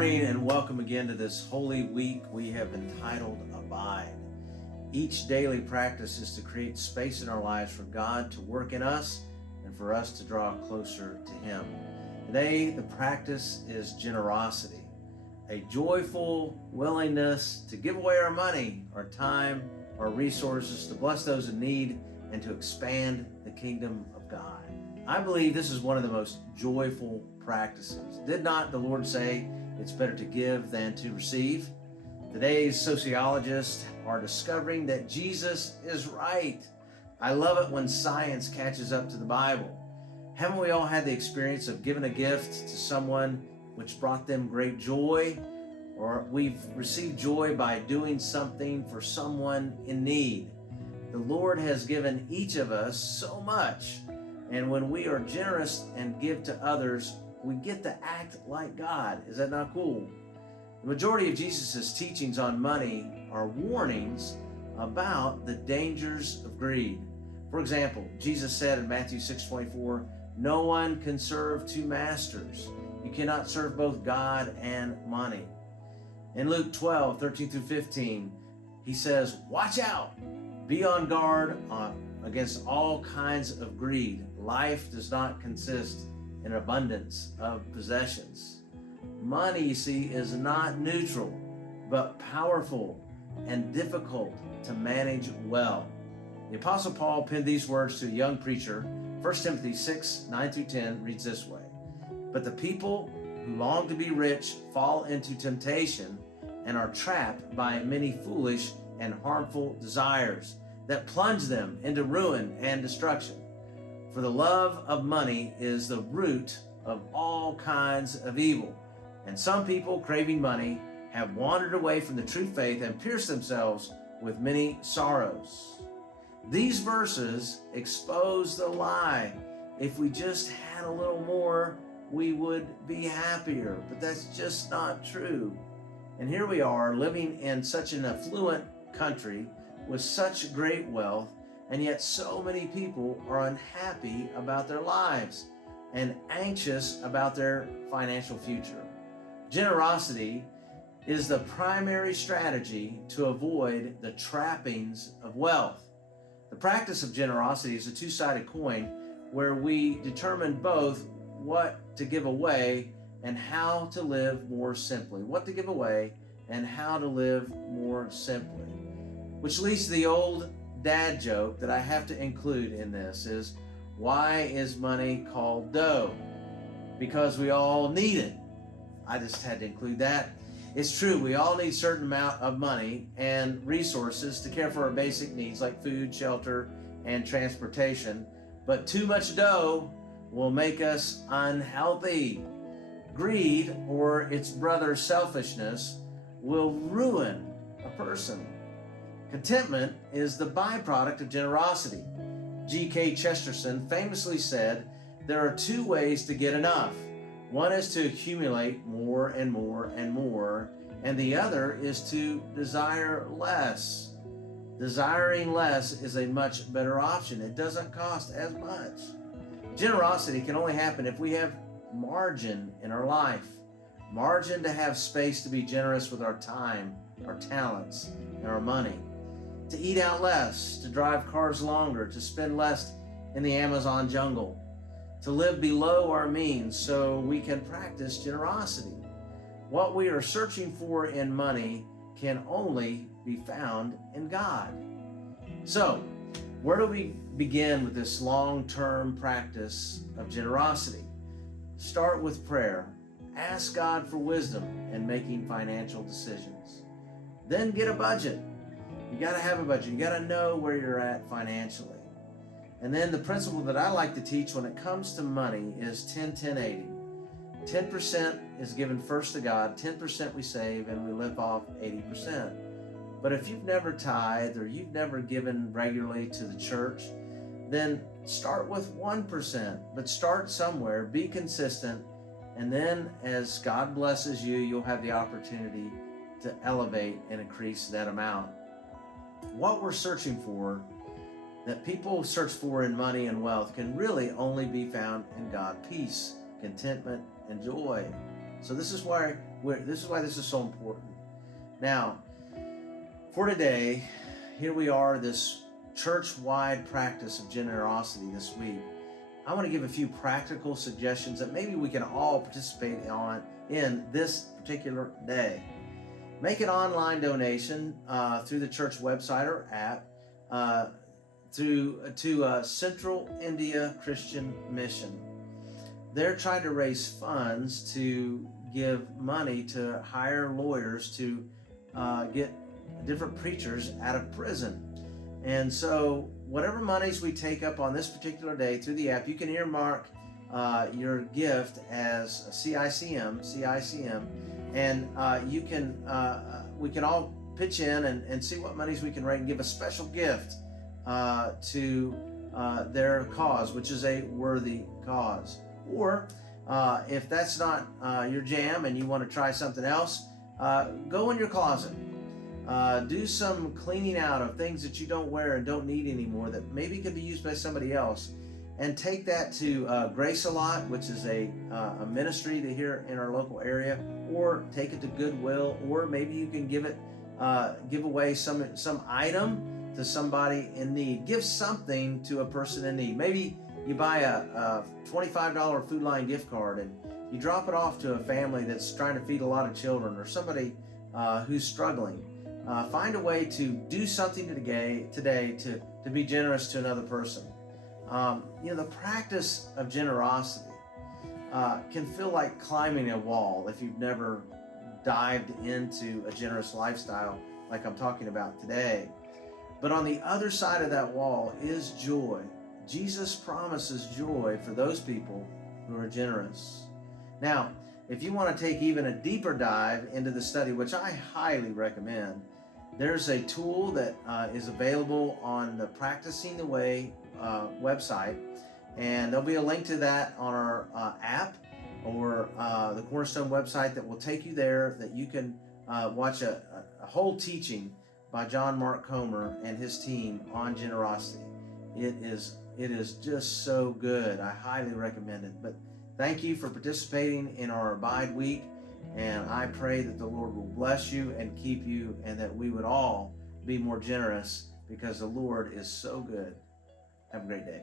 morning and welcome again to this Holy Week we have entitled Abide. Each daily practice is to create space in our lives for God to work in us and for us to draw closer to Him. Today, the practice is generosity, a joyful willingness to give away our money, our time, our resources to bless those in need and to expand the kingdom of God. I believe this is one of the most joyful practices. Did not the Lord say it's better to give than to receive? Today's sociologists are discovering that Jesus is right. I love it when science catches up to the Bible. Haven't we all had the experience of giving a gift to someone which brought them great joy? Or we've received joy by doing something for someone in need. The Lord has given each of us so much. And when we are generous and give to others, we get to act like God. Is that not cool? The majority of Jesus' teachings on money are warnings about the dangers of greed. For example, Jesus said in Matthew 6:24, "No one can serve two masters. You cannot serve both God and money." In Luke 12:13-15, he says, "Watch out, be on guard against all kinds of greed. Life does not consist in abundance of possessions." Money, you see, is not neutral, but powerful and difficult to manage well. The Apostle Paul penned these words to a young preacher. 1 Timothy 6:9-10 reads this way, "But the people who long to be rich fall into temptation and are trapped by many foolish and harmful desires that plunge them into ruin and destruction. For the love of money is the root of all kinds of evil. And some people, craving money, have wandered away from the true faith and pierced themselves with many sorrows." These verses expose the lie. If we just had a little more, we would be happier. But that's just not true. And here we are living in such an affluent country with such great wealth, and yet so many people are unhappy about their lives and anxious about their financial future. Generosity is the primary strategy to avoid the trappings of wealth. The practice of generosity is a two-sided coin where we determine both what to give away and how to live more simply. What to give away and how to live more simply. Which leads to the old dad joke that I have to include in this is, why is money called dough? Because we all need it. I just had to include that. It's true, we all need a certain amount of money and resources to care for our basic needs like food, shelter, and transportation. But too much dough will make us unhealthy. Greed, or its brother selfishness, will ruin a person. Contentment is the byproduct of generosity. G.K. Chesterton famously said, "There are two ways to get enough. One is to accumulate more and more and more, and the other is to desire less." Desiring less is a much better option. It doesn't cost as much. Generosity can only happen if we have margin in our life. Margin to have space to be generous with our time, our talents, and our money. To eat out less, to drive cars longer, to spend less in the Amazon jungle, to live below our means so we can practice generosity. What we are searching for in money can only be found in God. So, where do we begin with this long-term practice of generosity? Start with prayer. Ask God for wisdom in making financial decisions. Then get a budget. You got to have a budget. You got to know where you're at financially. And then the principle that I like to teach when it comes to money is 10-10-80. 10% is given first to God, 10% we save, and we live off 80%. But if you've never tithed or you've never given regularly to the church, then start with 1%. But start somewhere, be consistent, and then as God blesses you, you'll have the opportunity to elevate and increase that amount. What we're searching for, that people search for in money and wealth, can really only be found in God. Peace, contentment, and joy. So this is why This is why this is so important. Now, for today, here we are, this church-wide practice of generosity this week. I want to give a few practical suggestions that maybe we can all participate in this particular day. Make an online donation through the church website or app to Central India Christian Mission. They're trying to raise funds to give money to hire lawyers to get different preachers out of prison. And so whatever monies we take up on this particular day through the app, you can earmark your gift as CICM, and you can we can all pitch in and see what monies we can raise and give a special gift to their cause, which is a worthy cause. Or if that's not your jam and you want to try something else, go in your closet. Do some cleaning out of things that you don't wear and don't need anymore that maybe could be used by somebody else, and take that to Grace A Lot, which is a ministry here in our local area, or take it to Goodwill, or maybe you can give away some item to somebody in need. Give something to a person in need. Maybe you buy a $25 Food Lion gift card and you drop it off to a family that's trying to feed a lot of children, or somebody who's struggling. Find a way to do something today to be generous to another person. The practice of generosity can feel like climbing a wall if you've never dived into a generous lifestyle like I'm talking about today. But on the other side of that wall is joy. Jesus promises joy for those people who are generous. Now, if you want to take even a deeper dive into the study, which I highly recommend, there's a tool that is available on the Practicing the Way website, and there'll be a link to that on our app or the Cornerstone website that will take you there, that you can watch a whole teaching by John Mark Comer and his team on generosity. It is just so good. I highly recommend it. But thank you for participating in our Abide Week, and I pray that the Lord will bless you and keep you, and that we would all be more generous, because the Lord is so good. Have a great day.